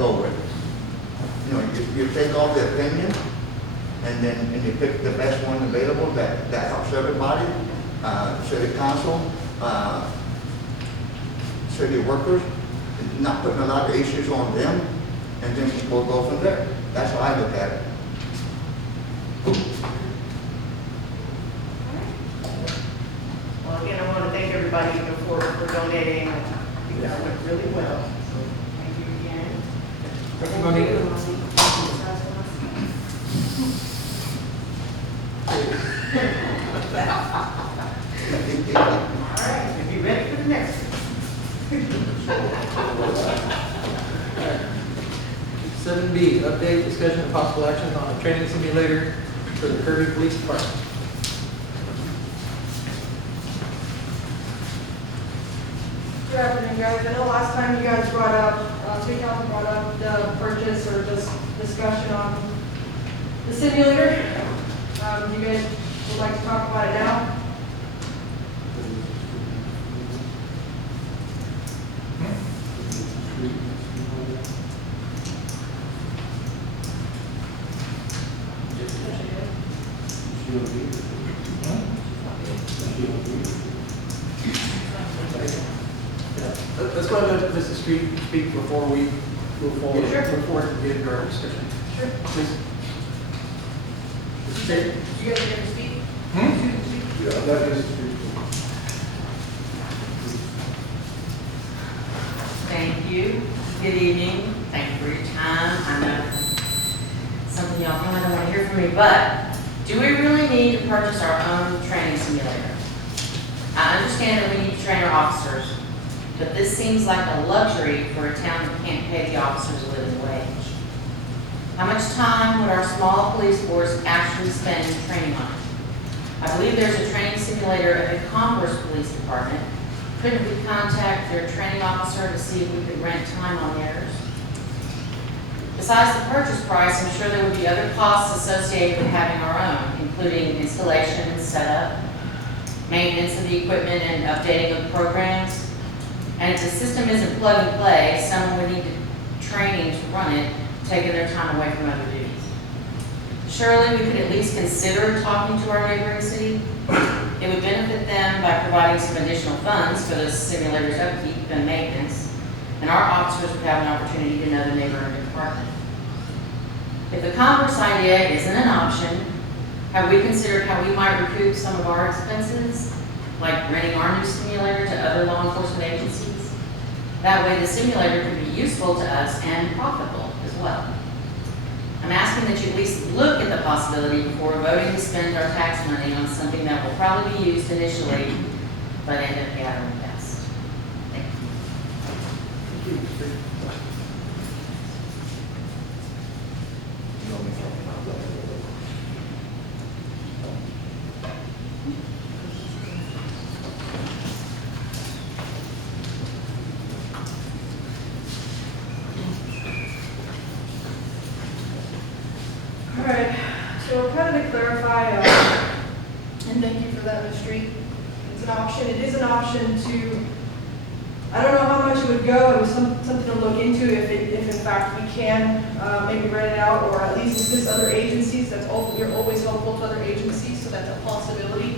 go with. You know, you take all the opinions, and you pick the best one available that helps everybody, city council, city workers, not putting a lot of issues on them, and then we'll go from there. That's how I look at it. Well, again, I want to thank everybody for donating. I think that went really well. So thank you again. Thank you, Monique. All right, be ready for the next one. 7B, update, discussion, and possible action on a training simulator for the Kirby Police Department. Good afternoon, guys. I know last time you guys brought up, City Council brought up the purchase or just discussion on the simulator. You guys would like to talk about it now? Let's go ahead and let Mrs. Street speak before we move forward. Sure. Before we get into our discussion. Sure. Please. Mrs. Street? You guys get to speak? Yeah, that is Street. Thank you. Good evening. Thank you for your time. I know something y'all probably don't want to hear from me, but do we really need to purchase our own training simulator? I understand that we need to train our officers, but this seems like a luxury for a town that can't pay the officers a living wage. How much time would our small police force actually spend training on it? I believe there's a training simulator at the Converse Police Department. Couldn't we contact their training officer to see if we could rent time on theirs? Besides the purchase price, I'm sure there would be other costs associated with having our own, including installation, setup, maintenance of the equipment, and updating of programs. And if the system isn't plug and play, someone would need training to run it, taking their time away from other duties. Surely we could at least consider talking to our neighboring city. It would benefit them by providing some additional funds for the simulator's upkeep and maintenance, and our officers would have an opportunity to know the neighboring department. If the Converse idea isn't an option, have we considered how we might recoup some of our expenses, like renting our new simulator to other law enforcement agencies? That way the simulator could be useful to us and profitable as well. I'm asking that you at least look at the possibility before voting to spend our tax money on something that will probably be used initially, but end up gathering dust. Thank you. Thank you, Mrs. Street. All right, so kind of to clarify, and thank you for that, Ms. Street. It's an option, it is an option to, I don't know how much it would go, it was something to look into if in fact we can maybe rent it out or at least assist other agencies. You're always helpful to other agencies, so that's a possibility.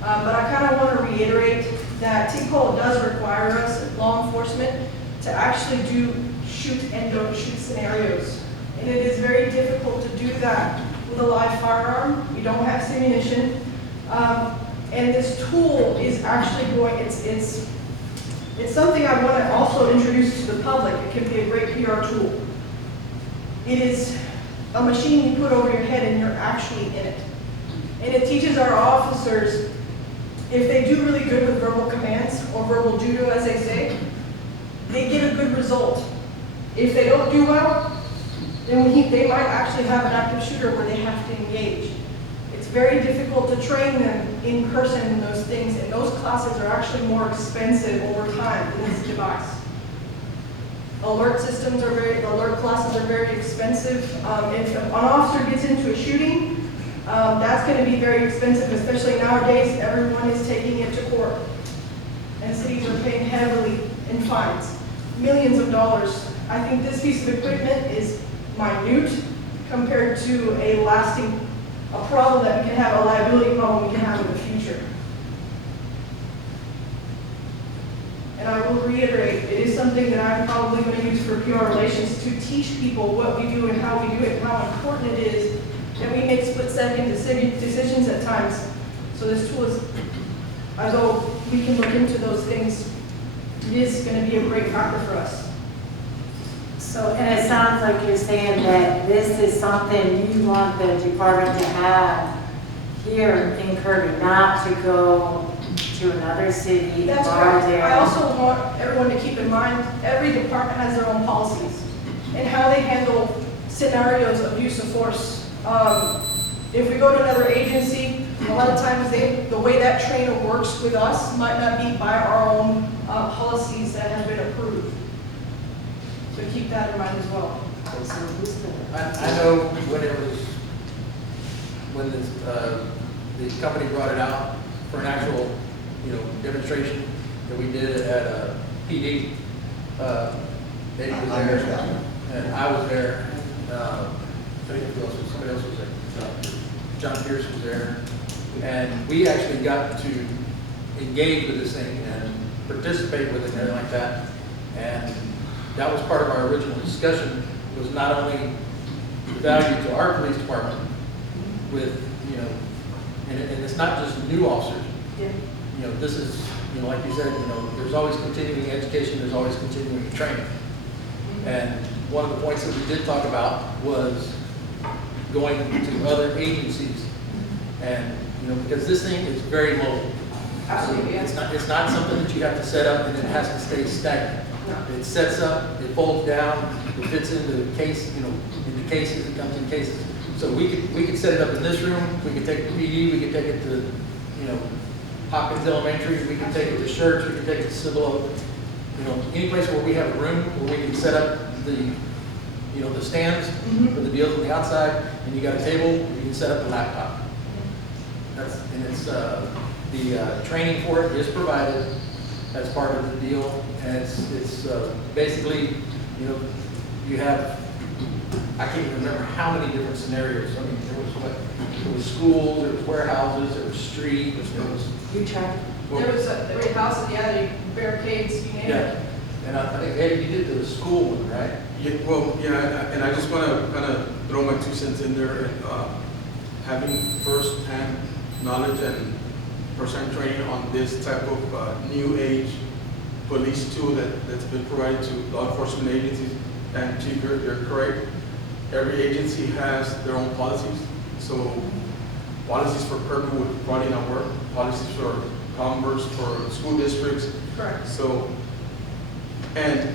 But I kind of want to reiterate that TCOL does require us, law enforcement, to actually do shoot and don't shoot scenarios. And it is very difficult to do that with a live firearm. You don't have ammunition. And this tool is actually it's something I want to also introduce to the public. It can be a great PR tool. It is a machine you put over your head and you're actually in it. And it teaches our officers, if they do really good with verbal commands or verbal judo, as they say, they get a good result. If they don't do well, then they might actually have an active shooter where they have to engage. It's very difficult to train them in person in those things, and those classes are actually more expensive over time than this device. Alert systems are alert classes are very expensive. If an officer gets into a shooting, that's going to be very expensive, especially nowadays. Everyone is taking it to court, and cities are paying heavily in fines, millions of dollars I think this piece of equipment is minute compared to a problem that we can have, a liability problem we can have in the future. And I will reiterate, it is something that I'm probably going to use for PR relations to teach people what we do and how we do it, and how important it is that we make split-second decisions at times. So this tool is, although we can look into those things, it is going to be a great factor for us. So, and it sounds like you're saying that this is something you want the department to have here in Kirby, not to go to another city. That's or right. there. I also want everyone to keep in mind, every department has their own policies and how they handle scenarios of use of force. If we go to another agency, a lot of times the way that trainer works with us might not be by our own policies that have been approved. So keep that in mind as well. So who's the- I know when the company brought it out for an actual, demonstration that we did at PD, Eddie was I missed there, that one. and I was there, somebody else was there. John Pierce was there, and we actually got to engage with this thing and participate with it and everything like that. And that was part of our original discussion, was not only the value to our police department with, and it's not just new officers. Yeah. This is, like you said, there's always continuing education, there's always continuing training. And one of the points that we did talk about was going to other agencies. And, because this thing is very mobile. Absolutely, yeah. It's not something that you have to set up and it has to stay stagnant. No. It sets up, it folds down, it fits into the case, into cases, it comes in cases. So we could set it up in this room, we could take it to PD, we could take it to, Hopkins Elementary, we can take it to Shirts, we can take it to Cibolo, any place where we have a room where we can set up the, the stands for the deals on the outside, and you got a table, you can set up the laptop. The training for it is provided as part of the deal, and it's basically, you have, I can't even remember how many different scenarios. I mean, there was schools, there was warehouses, there was streets, there was. You tried? There was houses, yeah, barricades, you name Yeah, it. and I think, Eddie, you did the school one, right? Yeah, and I just want to kind of throw my 2 cents in there. And having first-hand knowledge and first-hand training on this type of new age police tool that's been provided to law enforcement agencies. And Chief, you're correct. Every agency has their own policies. So policies for Kirby would probably not work. Policies for Commerce, for school districts. Correct. So, and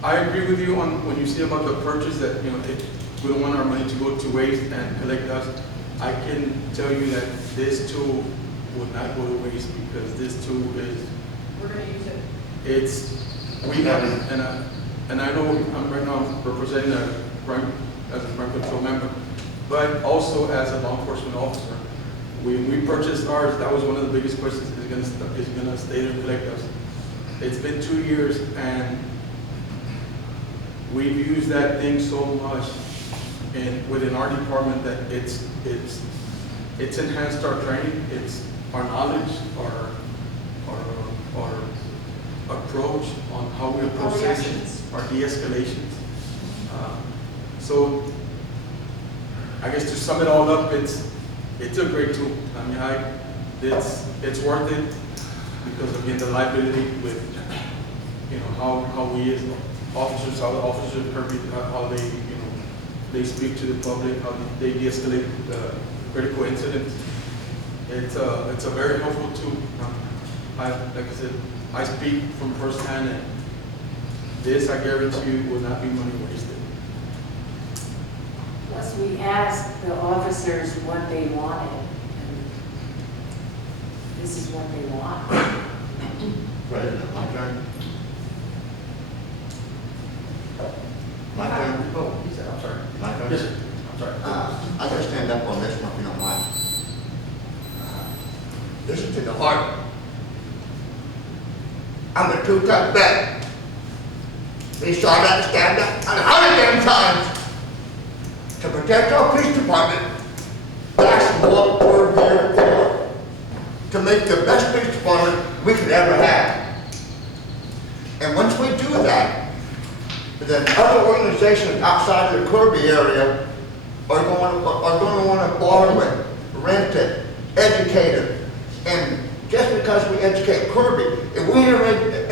I agree with you on when you say about the purchase that, we don't want our money to go to waste and collect dust. I can tell you that this tool would not go to waste because this tool is, We're going to use it. we have it, and I know I'm right now representing as a crime control member, but also as a law enforcement officer. When we purchased ours, that was one of the biggest questions, is it gonna stay there and collect us? It's been 2 years and we've used that thing so much within our department that it's enhanced our training, it's our knowledge, our approach on how we approach Our things, reactions. our de-escalations. So I guess to sum it all up, it's a great tool. I mean, it's worth it because again, the liability with, how we as officers, how the officers of Kirby, how they, they speak to the public, how they de-escalate critical incidents. It's a very helpful tool. Like I said, I speak from firsthand, and this, I guarantee you, will not be money wasted. Plus, we asked the officers what they wanted, and this is what they want. President, my turn. My turn. Oh, he said, I'm sorry. My turn. Yes, sir. I'm sorry. I gotta stand up on this one, if you don't mind. Listen to the heart. I'm a two-time vet. They saw that stand up 100 damn times to protect our police department. That's what we're here for. To make the best police department we could ever have. And once we do that, then other organizations outside of the Kirby area are going to want to borrow it, rent it, educate it. And just because we educate Kirby, if we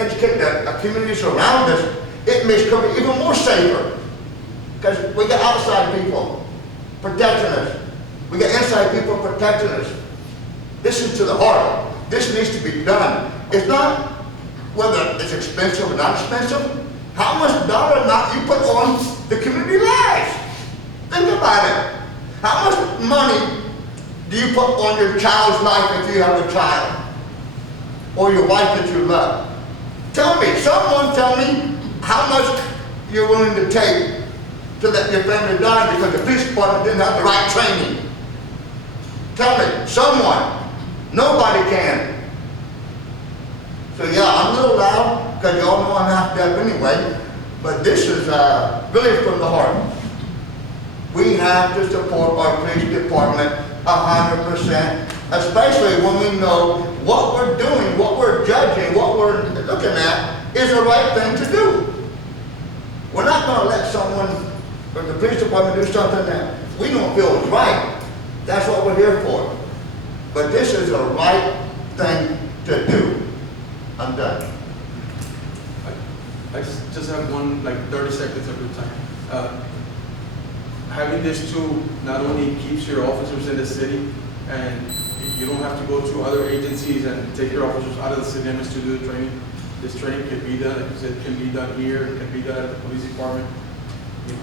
educate the communities around us, it makes Kirby even more safer. Because we got outside people protecting us. We got inside people protecting us. This is to the heart. This needs to be done. It's not whether it's expensive or not expensive. How much dollar amount you put on the community lives? Think about it. How much money do you put on your child's life if you have a child? Or your wife that you love? Tell me, someone tell me how much you're willing to take to let your family die because the police department didn't have the right training. Tell me, someone. Nobody can. So yeah, I'm a little loud because y'all know I'm half deaf anyway, but this is really from the heart. We have to support our police department 100%, especially when we know what we're doing, what we're judging, what we're looking at is the right thing to do. We're not going to let someone or the police department do something that we don't feel is right. That's what we're here for. But this is the right thing to do. I'm done. I just have one, like 30 seconds of your time. Having this tool not only keeps your officers in the city, and you don't have to go to other agencies and take your officers out of the city limits to do the training. This training can be done, like I said, can be done here, it can be done at the police department. You know,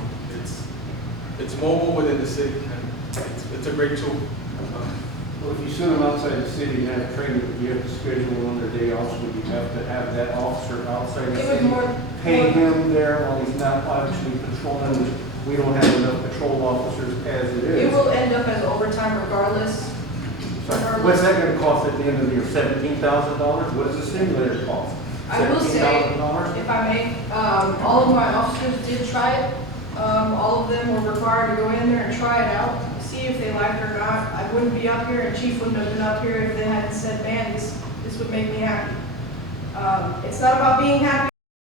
it's mobile within the city, and it's a great tool. Well, if you send them outside the city and have training, you have to schedule on their day off, so you have to have that officer outside the It was city. more. Pay him there while he's not actually patrolling. We don't have enough patrol officers as it It is. will end up as overtime regardless. So what's that gonna cost at the end of the year? $17,000? What does the simulator cost? I will say, $17,000? if I may, all of my officers did try it. All of them were required to go in there and try it out, see if they liked it or not. I wouldn't be up here, and Chief wouldn't have been up here if they hadn't said, man, this would make me happy. It's not about being happy.